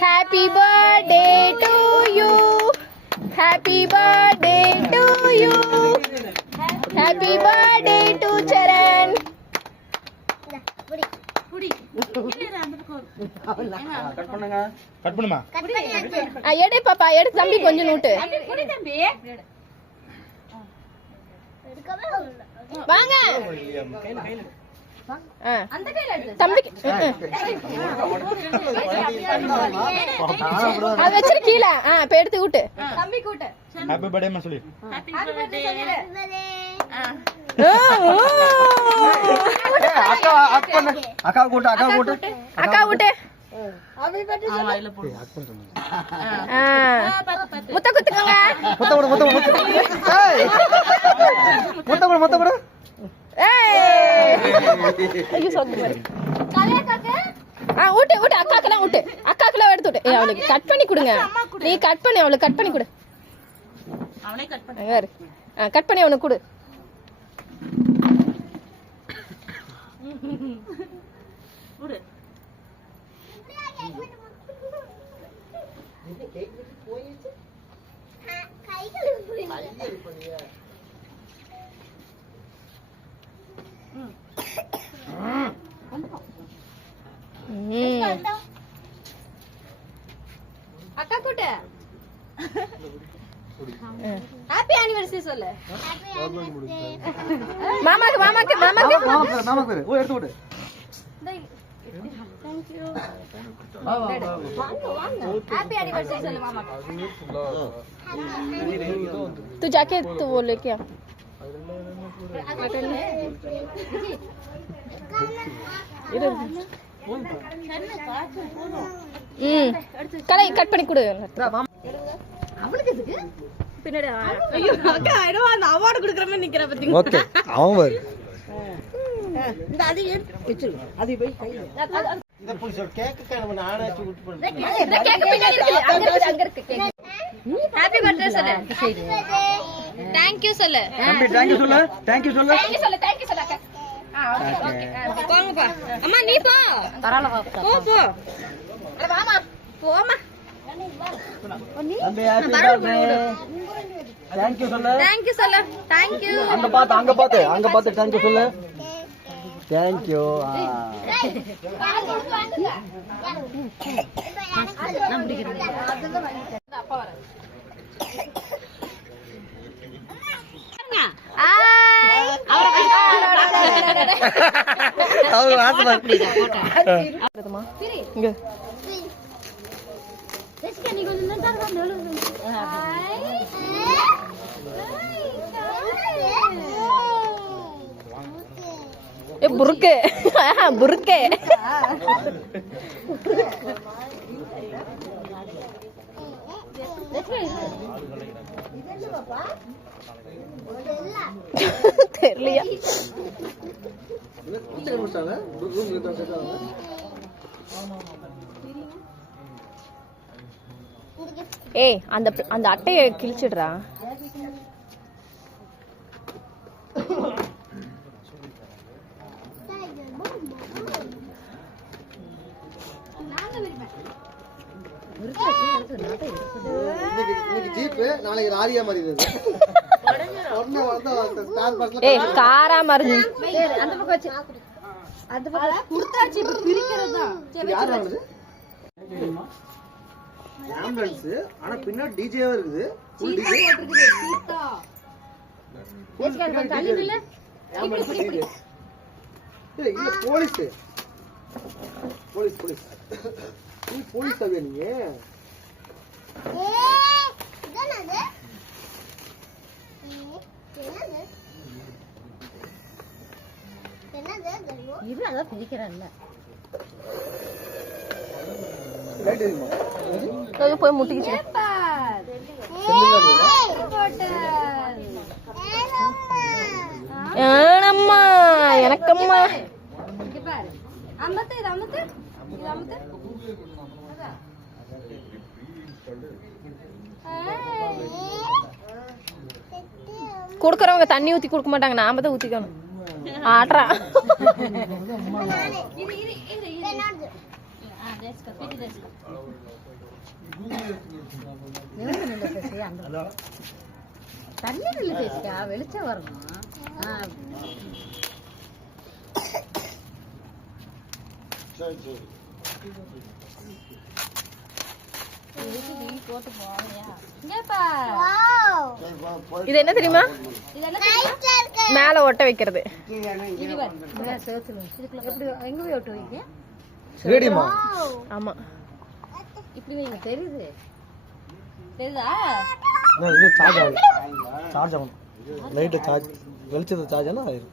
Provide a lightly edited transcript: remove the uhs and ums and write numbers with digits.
Happy birthday to you. Happy birthday to you. Happy birthday to Charan. Cut பண்ணுமா எடு பாப்பா எடு தம்பி கொஞ்சம் நூட்டு வாங்க தம்பி அது வச்சிரு கீழே இப்ப எடுத்து கூட்டு தம்பி கூட்டு ஹாப்பி பர்த்டே சொல்லி அக்கா கூட்டு அக்கா கூட்டு அக்கா கூட்டு முத்த குத்துக்கோங்க முத்த கொடு முத்த கொடு முத்த கொடு முத்த கொடு ஊட்டு ஊட்டு அக்காக்கெல்லாம் ஊட்டு அக்காக்கெல்லாம் எடுத்து விட்டு அவளுக்கு கட் பண்ணி கொடுங்க நீ கட் பண்ணி அவளுக்கு கட் பண்ணி கொடு கட் பண்ணி அவனுக்கு கொடு அக்கா கூட்ட ஹாப்பி ஆனிவர்சரி சொல்லு மாமாக்கு மாமாக்கு மாமாக்கு மாமாக்கு ஓ எடுத்து விடு थैंक यू हैप्पी एनिवर्सरी சொல்லு மாமாக்கு तू जाके तू वो लेके आ கலை கட் பண்ணி கொடு அவளுக்கு எதுக்கு பின்னாடி ஐயோ அக்கா ஐடோ அந்த அவார்ட் குடுக்குற மாதிரி நிக்கிற பாத்தீங்க ஓகே அவன் வர இந்த அது எடுத்து வெச்சு அது போய் கையில இந்த புடிச்ச கேக் நம்ம நானே சூட் பண்றேன் இந்த கேக் பின்னாடி இருக்கு அங்க இருக்கு கேக் ஹேப்பி பர்த்டே சொல்லு थैंक यू சொல்லு தம்பி थैंक यू சொல்லு थैंक यू சொல்லு थैंक यू சொல்லு அக்கா ஓகே ஓகே போங்கப்பா அம்மா நீ போ தரல போ போ அட வாமா போமா தம்பி ஹேப்பி பர்த்டே थैंक यू சொல்லு थैंक यू சொல்லு थैंक यू அங்க பாத்து थैंक यू சொல்லு थैंक यू நான் பிடிக்கிறேன் அப்பா வர அவர் ஆசை வருதுமா இங்க ரெஸ்கே நீ கொஞ்சம் நேரம் வந்து ஏ புர்கே புர்கே தெரியலையா ஏய் அந்த அந்த அட்டையை கிழிச்சிடுறா நாளைக்கு ராரியா மாதிரி ஏய் காரா மருந்து அந்த பக்கம் வச்சு அந்த பக்கம் குடுத்தாச்சு இப்ப பிரிக்கிறது தான் யார் வாங்குது ஆம்புலன்ஸ் ஆனா பின்னாடி டிஜேவா இருக்குது ஃபுல் டிஜே போட்டுருக்குது சீதா ஏஸ்கா கொஞ்சம் தள்ளி நில்லு இல்ல இல்ல போலீஸ் போலீஸ் போலீஸ் நீ போலீஸ் ஆவே நீ என்னது இவன் அதான் பிரிக்கிறான்ல போய் முட்டிக்கிச்சு ஏனம்மா எனக்கம்மா குடுக்கறவங்க தண்ணி ஊத்தி கொடுக்க மாட்டாங்க, நாம தான் ஊத்திக்கணும். ஆட்றா தண்ணீர்ல பேசியா வெளிச்சம் வரணும். இது என்ன தெரியுமா? மேல ஒட்ட வைக்கிறது. எங்க போய் ஒட்டு வைக்க? ரேடியமா? ஆமா. இப்படி வைங்க. தெரியுது. தெரியுதா? இது சார்ஜ் ஆகும். சார்ஜ் ஆகும். லைட் சார்ஜ் வெளிச்சத்தை சார்ஜ் ஆனா ஆயிரும்.